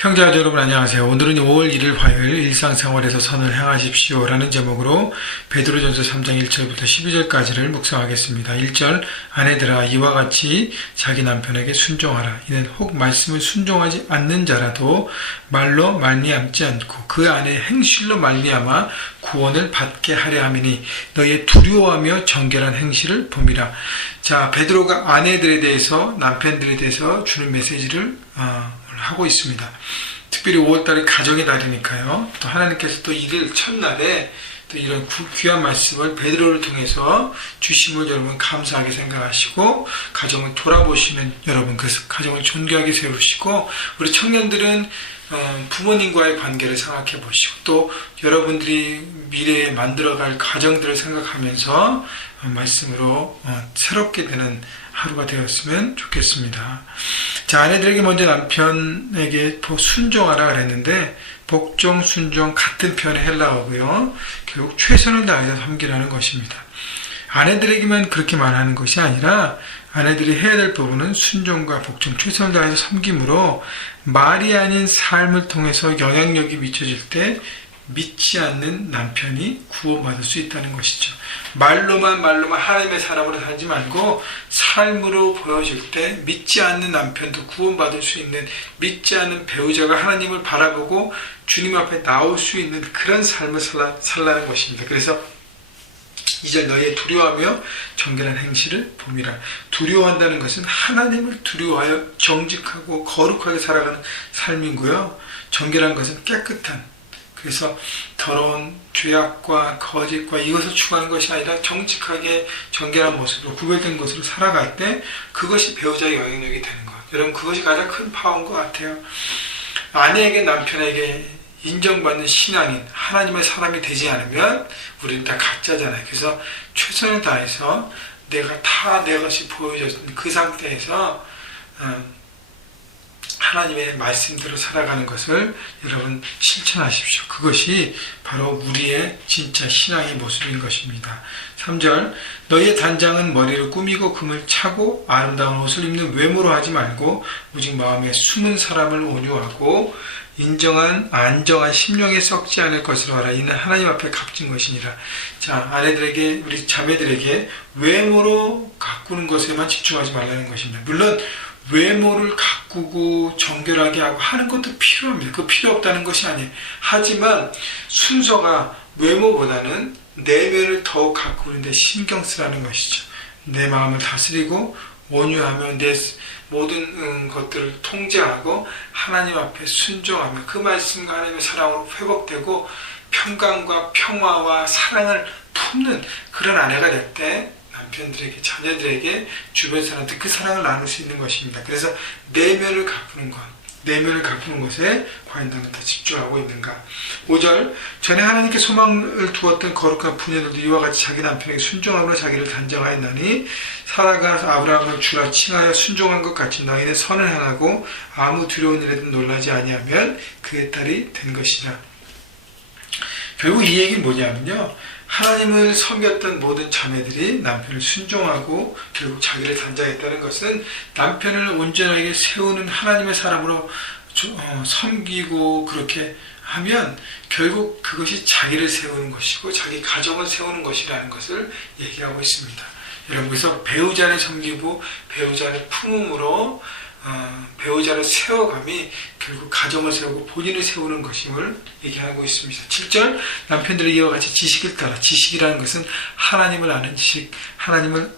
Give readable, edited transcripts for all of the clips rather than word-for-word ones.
형제자 여러분 안녕하세요. 오늘은 5월 1일 화요일 일상생활에서 선을 향하십시오 라는 제목으로 베드로전서 3장 1절부터 12절까지를 묵상하겠습니다. 1절 아내들아 이와 같이 자기 남편에게 순종하라. 이는 혹 말씀을 순종하지 않는 자라도 말로 말미암지 않고 그 안에 행실로 말미암아 구원을 받게 하려 함이니 너희의 두려워하며 정결한 행실을 봄이라. 자, 베드로가 아내들에 대해서 남편들에 대해서 주는 메시지를 하고 있습니다. 특별히 5월달이 가정의 달이니까요. 또 하나님께서 또 이를 첫날에 또 이런 귀한 말씀을 베드로를 통해서 주심을 여러분 감사하게 생각하시고 가정을 돌아보시는 여러분 그 가정을 존귀하게 세우시고 우리 청년들은 부모님과의 관계를 생각해 보시고 또 여러분들이 미래에 만들어갈 가정들을 생각하면서 말씀으로 새롭게 되는 하루가 되었으면 좋겠습니다. 자, 아내들에게 먼저 남편에게 순종하라 그랬는데 복종, 순종 같은 표현의 헬라어고요. 결국 최선을 다해서 섬기라는 것입니다. 아내들에게만 그렇게 말하는 것이 아니라 아내들이 해야 될 부분은 순종과 복종, 최선을 다해서 섬김으로 말이 아닌 삶을 통해서 영향력이 미쳐질 때 믿지 않는 남편이 구원받을 수 있다는 것이죠. 말로만 하나님의 사람으로 살지 말고 삶으로 보여줄 때 믿지 않는 남편도 구원받을 수 있는, 믿지 않는 배우자가 하나님을 바라보고 주님 앞에 나올 수 있는 그런 삶을 살라는 것입니다. 그래서 2절 너희의 두려워하며 정결한 행실을 봄이라. 두려워한다는 것은 하나님을 두려워하여 정직하고 거룩하게 살아가는 삶이고요. 정결한 것은 깨끗한, 그래서 더러운 죄악과 거짓과 이것을 추구하는 것이 아니라 정직하게 정결한 모습으로 구별된 것으로 살아갈 때 그것이 배우자의 영향력이 되는 것. 여러분 그것이 가장 큰 파워인 것 같아요. 아내에게 남편에게 인정받는 신앙인 하나님의 사람이 되지 않으면 우리는 다 가짜잖아요. 그래서 최선을 다해서 내가 다 내 것이 보여졌는 그 상태에서 하나님의 말씀대로 살아가는 것을 여러분 실천하십시오. 그것이 바로 우리의 진짜 신앙의 모습인 것입니다. 3절 너희의 단장은 머리를 꾸미고 금을 차고 아름다운 옷을 입는 외모로 하지 말고 오직 마음에 숨은 사람을 온유하고 안정한 심령에 썩지 않을 것으로 하라. 이는 하나님 앞에 값진 것이니라. 자, 아내들에게 우리 자매들에게 외모로 가꾸는 것에만 집중하지 말라는 것입니다. 물론 외모를 가꾸고 정결하게 하고 하는 것도 필요합니다. 그 필요 없다는 것이 아니에요. 하지만 순서가 외모보다는 내면을 더욱 가꾸는 데 신경 쓰라는 것이죠. 내 마음을 다스리고 온유하며 내 모든 것들을 통제하고 하나님 앞에 순종하며 그 말씀과 하나님의 사랑으로 회복되고 평강과 평화와 사랑을 품는 그런 아내가 될 때 남편들에게, 자녀들에게, 주변 사람들 그 사랑을 나눌 수 있는 것입니다. 그래서 내면을 가꾸는 것, 내면을 가꾸는 것에 과연 나는 더 집중하고 있는가. 5절 전에 하나님께 소망을 두었던 거룩한 부녀들도 이와 같이 자기 남편에게 순종함으로 자기를 단정하였나니 사라가 아브라함을 주라 칭하여 순종한 것 같이 너희는 선을 행하고 아무 두려운 일에도 놀라지 아니하면 그의 딸이 된 것이라. 결국 이 얘기는 뭐냐면요, 하나님을 섬겼던 모든 자매들이 남편을 순종하고 결국 자기를 단장했다는 것은 남편을 온전하게 세우는 하나님의 사람으로 섬기고 그렇게 하면 결국 그것이 자기를 세우는 것이고 자기 가정을 세우는 것이라는 것을 얘기하고 있습니다. 여러분, 그래서 배우자를 섬기고 배우자를 품음으로 배우자를 세워감이 결국 가정을 세우고 본인을 세우는 것임을 얘기하고 있습니다. 7절 남편들의 이와 같이 지식을 따라. 지식이라는 것은 하나님을 아는 지식, 하나님을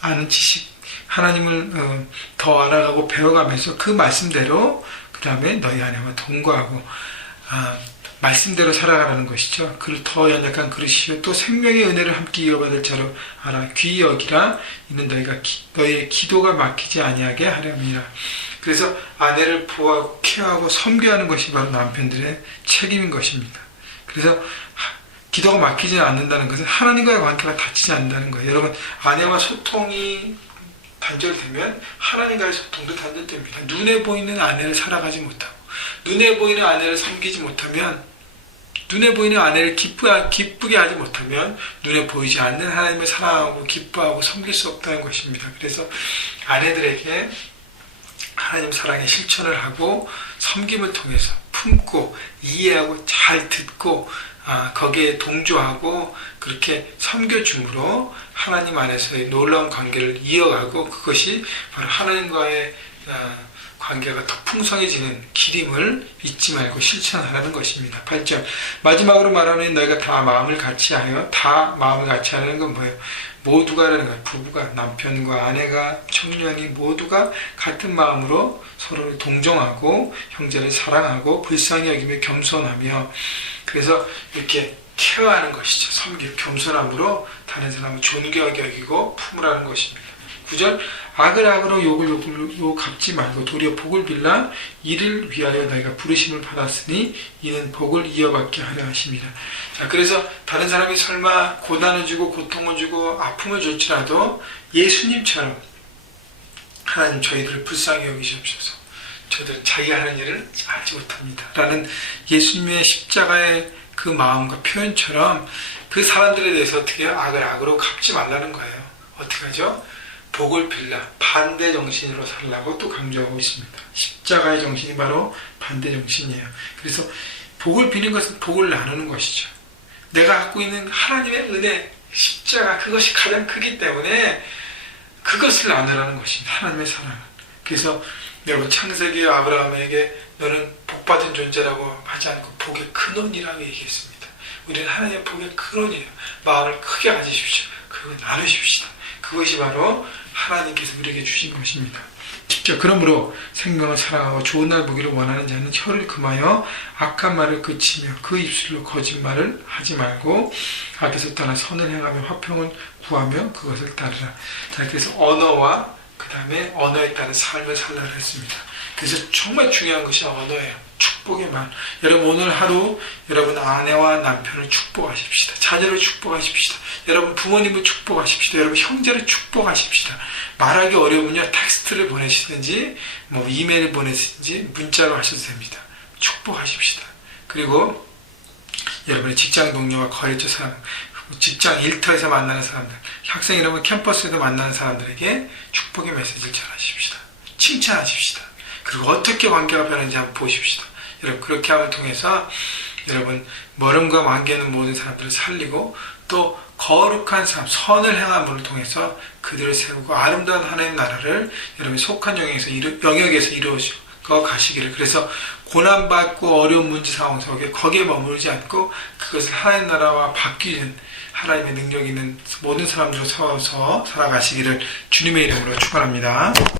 아는 지식, 하나님을 더 알아가고 배워가면서 그 말씀대로 그 다음에 너희 아내와 동거하고 말씀대로 살아가라는 것이죠. 그를 더 연약한 그릇이요 또 생명의 은혜를 함께 이어받을 자로 알아 귀히 여기라. 이는 너희의 기도가 막히지 아니하게 하려니라. 그래서 아내를 보호하고 케어하고 섬겨야 하는 것이 바로 남편들의 책임인 것입니다. 그래서 기도가 막히지 않는다는 것은 하나님과의 관계가 닫히지 않는다는 거예요. 여러분, 아내와 소통이 단절되면 하나님과의 소통도 단절됩니다. 눈에 보이는 아내를 살아가지 못하고 눈에 보이는 아내를 섬기지 못하면, 눈에 보이는 아내를 기쁘게 하지 못하면 눈에 보이지 않는 하나님을 사랑하고 기뻐하고 섬길 수 없다는 것입니다. 그래서 아내들에게 하나님 사랑의 실천을 하고 섬김을 통해서 품고 이해하고 잘 듣고 거기에 동조하고 그렇게 섬겨줌으로 하나님 안에서의 놀라운 관계를 이어가고 그것이 바로 하나님과의 관계가 더 풍성해지는 길임을 잊지 말고 실천하라는 것입니다. 8절 마지막으로 말하는 너희가 다 마음을 같이 하여 다 마음을 같이 하는 건 뭐예요? 모두가라는 거예요. 부부가 남편과 아내가 청년이 모두가 같은 마음으로 서로를 동정하고 형제를 사랑하고 불쌍히 여기며 겸손하며 그래서 이렇게 케어하는 것이죠. 섬기고 겸손함으로 다른 사람을 존귀하게 여기고 품으라는 것입니다. 9절 악을 악으로 욕을 갚지 말고 도리어 복을 빌라 이를 위하여 너희가 부르심을 받았으니 이는 복을 이어받게 하려 하심이라. 자, 그래서 다른 사람이 설마 고난을 주고 고통을 주고 아픔을 줄지라도 예수님처럼 하나님 저희들을 불쌍히 여기시옵소서. 저희들은 자기가 하는 일을 알지 못합니다 라는 예수님의 십자가의 그 마음과 표현처럼 그 사람들에 대해서 어떻게 해요? 악을 악으로 갚지 말라는 거예요. 어떻게 하죠? 복을 빌라 반대 정신으로 살라고 또 강조하고 있습니다. 십자가의 정신이 바로 반대 정신이에요. 그래서 복을 비는 것은 복을 나누는 것이죠. 내가 갖고 있는 하나님의 은혜, 십자가 그것이 가장 크기 때문에 그것을 나누라는 것입니다. 하나님의 사랑은. 그래서 여러분 창세기 아브라함에게 너는 복받은 존재라고 하지 않고 복의 근원이라고 얘기했습니다. 우리는 하나님의 복의 근원이에요. 마음을 크게 가지십시오. 그걸 나누십시다. 그것이 바로 하나님께서 우리에게 주신 것입니다. 10절 그러므로 생명을 사랑하고 좋은 날 보기를 원하는 자는 혀를 금하여 악한 말을 그치며 그 입술로 거짓말을 하지 말고 악에서 떠나 선을 행하며 화평을 구하며 그것을 따르라. 자, 그래서 언어와 그 다음에 언어에 따른 삶을 살라고 했습니다. 그래서 정말 중요한 것이 언어예요. 축복의 말. 여러분 오늘 하루 여러분 아내와 남편을 축복하십시다. 자녀를 축복하십시다. 여러분 부모님을 축복하십시다. 여러분 형제를 축복하십시다. 말하기 어려우면요 텍스트를 보내시든지 뭐 이메일을 보내시든지 문자로 하셔도 됩니다. 축복하십시다. 그리고 여러분의 직장 동료와 거래처 사람, 직장 일터에서 만나는 사람들, 학생이라면 캠퍼스에서 만나는 사람들에게 축복의 메시지를 전하십시다. 칭찬하십시다. 그리고 어떻게 관계가 변하는지 한번 보십시다. 여러분 그렇게 함을 통해서 여러분 머름과 만개는 모든 사람들을 살리고 또 거룩한 삶, 선을 행함을 통해서 그들을 세우고 아름다운 하나님의 나라를 여러분이 속한 영역에서 이루어져 가시기를. 그래서 고난받고 어려운 문제 상황 속에 거기에 머무르지 않고 그것을 하나님 나라와 바뀌는 하나님의 능력 있는 모든 사람들을 세워서 살아가시기를 주님의 이름으로 축원합니다.